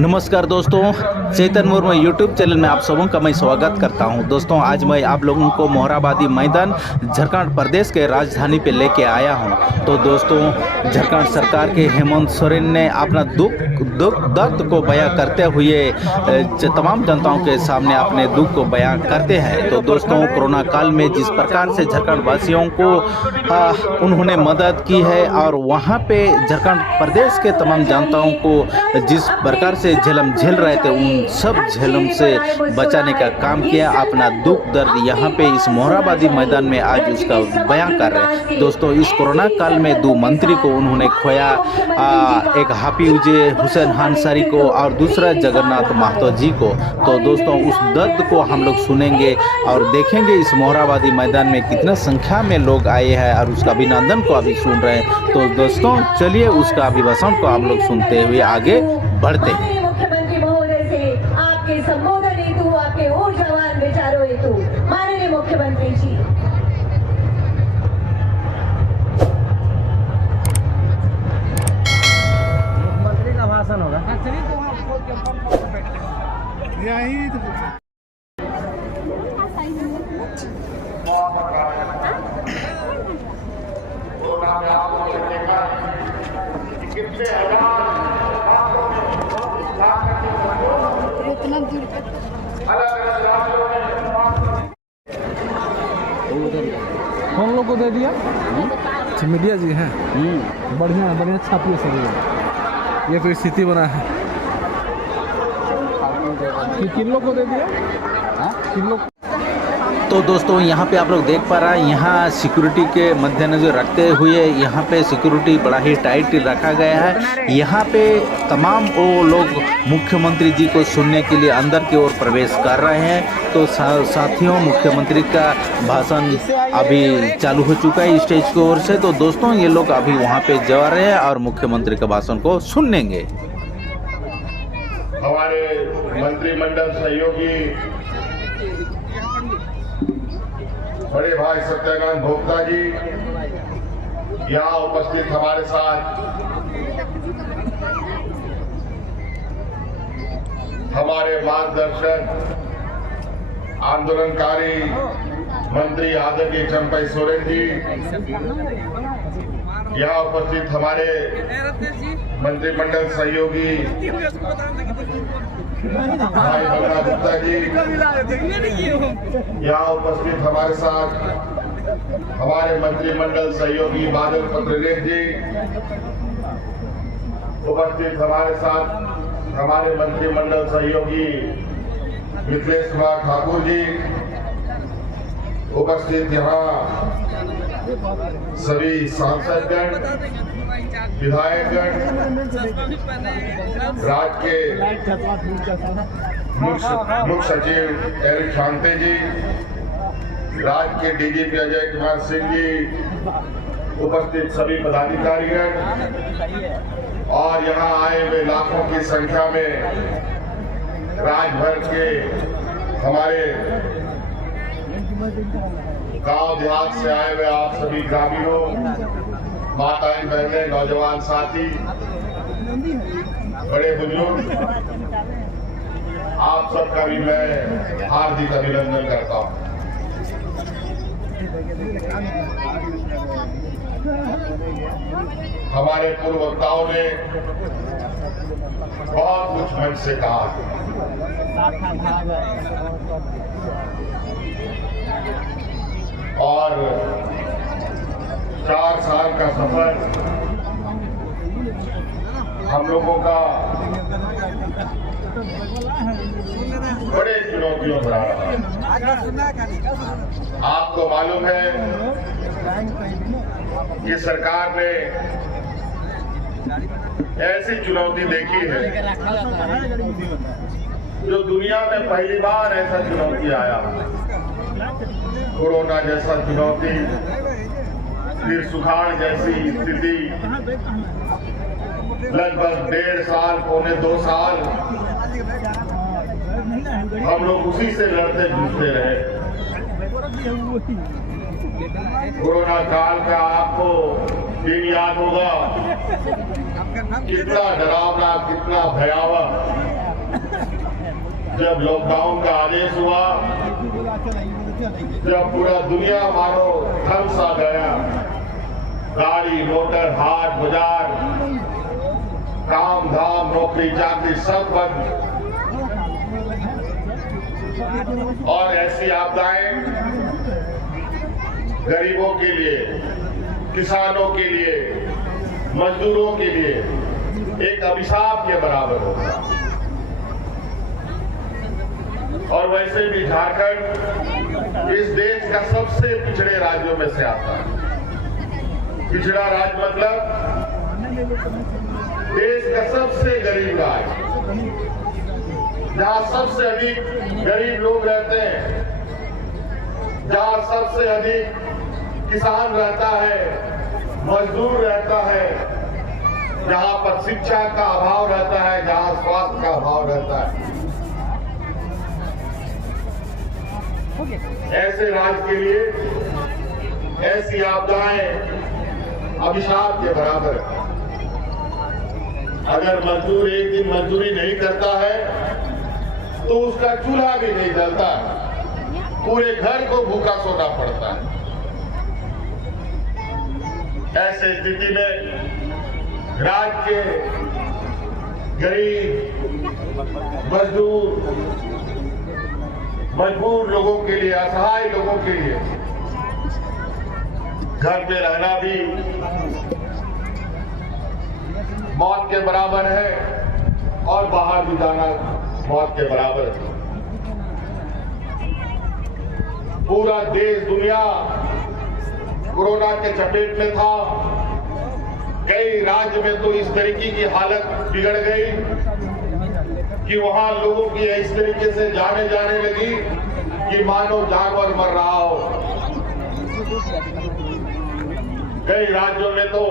नमस्कार दोस्तों, चेतन Murmu YouTube channel में आप सबों का मैं स्वागत करता हूं। दोस्तों, आज मैं आप लोगों को मोहराबादी मैदान झारखंड प्रदेश के राजधानी पे लेके आया हूं। तो दोस्तों, झारखंड सरकार के हेमंत सोरेन ने अपना दुख दर्द को बयां करते हुए तमाम जनताओं के सामने अपने दुख को बयां करते हैं। तो दोस्तों, कोरोना काल में जिस प्रकार से झारखंड वासियों को उन्होंने मदद की है और वहाँ पे झारखंड प्रदेश के तमाम जनताओं को जिस प्रकार से झेलम झेल रहे थे उन सब झेलम से बचाने का काम किया। अपना दुख दर्द यहाँ पे इस मोहराबादी मैदान में आज उसका बयां कर रहे हैं। दोस्तों, इस कोरोना काल में 2 मंत्री को उन्होंने खोया, एक हाफिज हुसैन अंसारी को और दूसरा जगन्नाथ महतो जी को। तो दोस्तों, उस दर्द को हम लोग सुनेंगे और देखेंगे इस मोहराबादी मैदान में कितना संख्या में लोग आए हैं और उसका अभिनंदन को अभी सुन रहे हैं। तो दोस्तों, चलिए उसका अभिभाषण को हम लोग सुनते हुए आगे बढ़ते हैं। मुख्यमंत्री महोदय से आपके संबोधन हेतु, आपके ऊर्जावान विचारों हेतु माननीय मुख्यमंत्री जी। मुख्यमंत्री का भाषण होगा। कौन लोग को दे दिया? मीडिया जी हैं। बढ़िया बढ़िया छापिए सर। ये तो स्थिति बना है कि किन लोग को दे दिया? किन लोग? तो दोस्तों, यहाँ पे आप लोग देख पा रहे हैं, यहाँ सिक्योरिटी के मद्देनजर रखते हुए यहाँ पे सिक्योरिटी बड़ा ही टाइट रखा गया है। यहाँ पे तमाम वो लोग मुख्यमंत्री जी को सुनने के लिए अंदर की ओर प्रवेश कर रहे हैं। तो साथियों, मुख्यमंत्री का भाषण अभी चालू हो चुका है स्टेज की ओर से। तो दोस्तों, ये लोग अभी वहाँ पे जा रहे हैं और मुख्यमंत्री का भाषण को सुनेंगे। हमारे मंत्रिमंडल सहयोगी बड़े भाई सत्यकांत भोक्ता जी यहाँ उपस्थित हमारे साथ, हमारे मार्गदर्शक आंदोलनकारी मंत्री आदरणीय चंपई सोरेन जी, यहाँ उपस्थित हमारे मंत्रिमंडल सहयोगी भाई बलराम गुप्ता जी, यहाँ उपस्थित हमारे साथ हमारे मंत्रिमंडल सहयोगी बादल पत्रलेख जी, उपस्थित हमारे साथ हमारे मंत्रिमंडल सहयोगी मिथिलेश कुमार ठाकुर जी, उपस्थित यहाँ सभी सांसदगण, विधायकगण, राज्य के मुख्य सचिव एरिक शांते जी, राज्य के डीजीपी अजय कुमार सिंह जी, उपस्थित सभी पदाधिकारीगण और यहाँ आए हुए लाखों की संख्या में राज्यभर के हमारे गांव देहात से आए हुए आप सभी ग्रामीणों, माताएं, बहनें, नौजवान साथी, बड़े बुजुर्ग, आप सबका भी मैं हार्दिक अभिनंदन करता हूं। हमारे पूर्व वक्ताओं ने बहुत कुछ मंच से कहा और 4 साल का सफर हम लोगों का बड़े चुनौतियों भरा रहा। आपको मालूम है कि सरकार ने ऐसी चुनौती देखी है जो दुनिया में पहली बार ऐसा चुनौती आया। कोरोना जैसा चुनौती, फिर सुखाड़ जैसी स्थिति, लगभग 1.5 साल, पौने 2 साल हम लोग उसी से लड़ते जूझते रहे। कोरोना काल का आपको दिन याद होगा, कितना डरावना, कितना भयावह जब लॉकडाउन का आदेश हुआ, जब पूरा दुनिया मानो थम सा गया, गाड़ी मोटर हाट बाजार काम धाम नौकरी चाकरी सब बंद, और ऐसी आपदाएं गरीबों के लिए, किसानों के लिए, मजदूरों के लिए एक अभिशाप के बराबर होगा। और वैसे भी झारखंड इस देश का सबसे पिछड़े राज्यों में से आता है। पिछड़ा राज्य मतलब देश का सबसे गरीब राज्य, जहां सबसे अधिक गरीब लोग रहते हैं, जहां सबसे अधिक किसान रहता है, मजदूर रहता है, जहां पर शिक्षा का अभाव रहता है, जहां स्वास्थ्य का अभाव रहता है। ऐसे राज्य के लिए ऐसी आपदाएं अभिशाप के बराबर है। अगर मजदूर एक दिन मजदूरी नहीं करता है तो उसका चूल्हा भी नहीं जलता, पूरे घर को भूखा सोना पड़ता है। ऐसे स्थिति में राज्य के गरीब मजबूर लोगों के लिए, असहाय लोगों के लिए घर पे रहना भी मौत के बराबर है और बाहर भी जाना मौत के बराबर है। पूरा देश दुनिया कोरोना के चपेट में था। कई राज्य में तो इस तरीके की हालत बिगड़ गई कि वहां लोगों की इस तरीके से जाने लगी कि मानो जानवर मर रहा हो। कई राज्यों में तो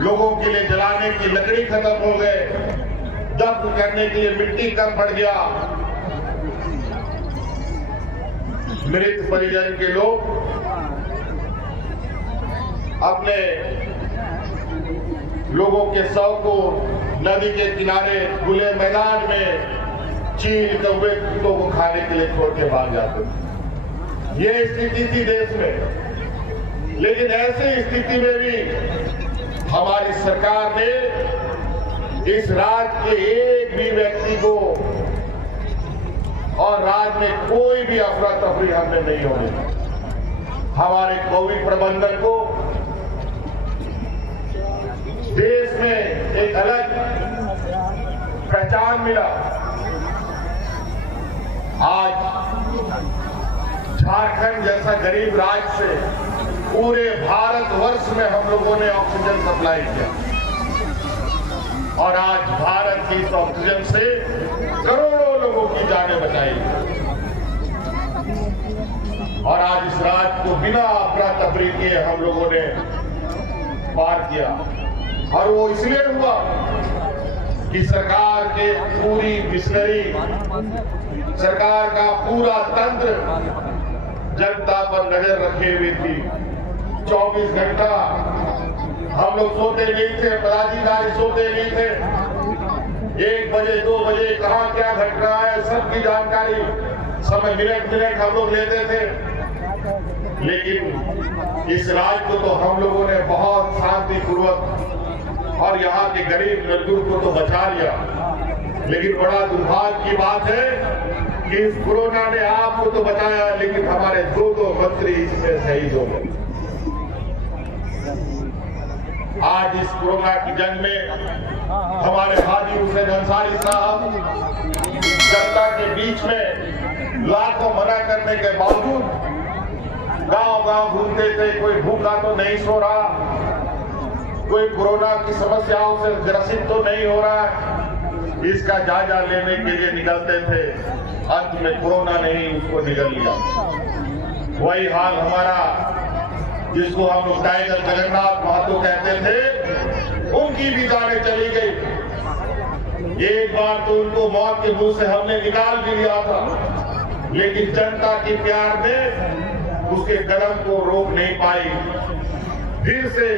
लोगों के लिए जलाने की लकड़ी खत्म हो गए, दफ्न करने के लिए मिट्टी कम पड़ गया। मृत परिजन के लोग अपने लोगों के शव को नदी के किनारे खुले मैदान में चील कौवे कुत्तों को खाने के लिए छोड़ के भाग जाते थे। ये स्थिति थी देश में। लेकिन ऐसी स्थिति में भी हमारी सरकार ने इस राज्य के एक भी व्यक्ति को और राज्य में कोई भी अफरा तफरी हमने नहीं होने दी। हमारे कोविड प्रबंधन को देश में एक अलग पहचान मिला। आज झारखंड जैसा गरीब राज्य से पूरे भारतवर्ष में हम लोगों ने ऑक्सीजन सप्लाई किया और आज भारत की इस ऑक्सीजन से करोड़ों लोगों की जानें बचाई और आज इस राज्य को बिना अफरा तफरी किए हम लोगों ने पार किया। और वो इसलिए हुआ कि सरकार के पूरी मिशनरी, सरकार का पूरा तंत्र जनता पर नजर रखे हुए थी। 24 घंटा हम लोग सोते नहीं थे, पदाधिकारी सोते नहीं थे। 1 बजे 2 बजे कहाँ क्या घट रहा है सबकी जानकारी समय मिनट हम लोग लेते थे। लेकिन इस राज्य को तो हम लोगों ने बहुत शांतिपूर्वक और यहाँ के गरीब मजदूर को तो बचा लिया। लेकिन बड़ा दुर्भाग्य की बात है कि इस कोरोना ने आपको तो बचाया, लेकिन हमारे 2 मंत्री इसमें शहीद हो गए। आज इस कोरोना की जंग में हमारे हाजी हुसैन अंसारी साहब जनता के बीच में लाखों मना करने के बावजूद गांव-गांव घूमते थे। कोई भूखा तो नहीं सो रहा, कोई कोरोना की समस्याओं से ग्रसित तो नहीं हो रहा है, इसका जायजा लेने के लिए निकलते थे। अंत में कोरोना ने ही उसको निगल लिया। वही हाल हमारा, जिसको हम लोग टाइगर जगन्नाथ महतो कहते थे, उनकी भी जानें चली गई। एक बार तो उनको मौत के मुंह से हमने निकाल भी लिया था, लेकिन जनता की प्यार ने उसके कदम को रोक नहीं पाई। फिर से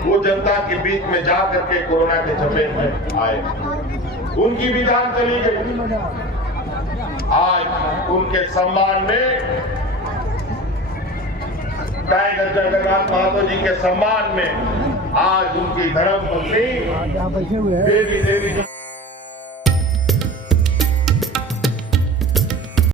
वो जनता के बीच में जा करके कोरोना के चपेट में आए। उनकी भी जान चली गई। आज उनके सम्मान में टाइगर जगन्नाथ महतो जी के सम्मान में आज उनकी धर्म पत्नी देवी जी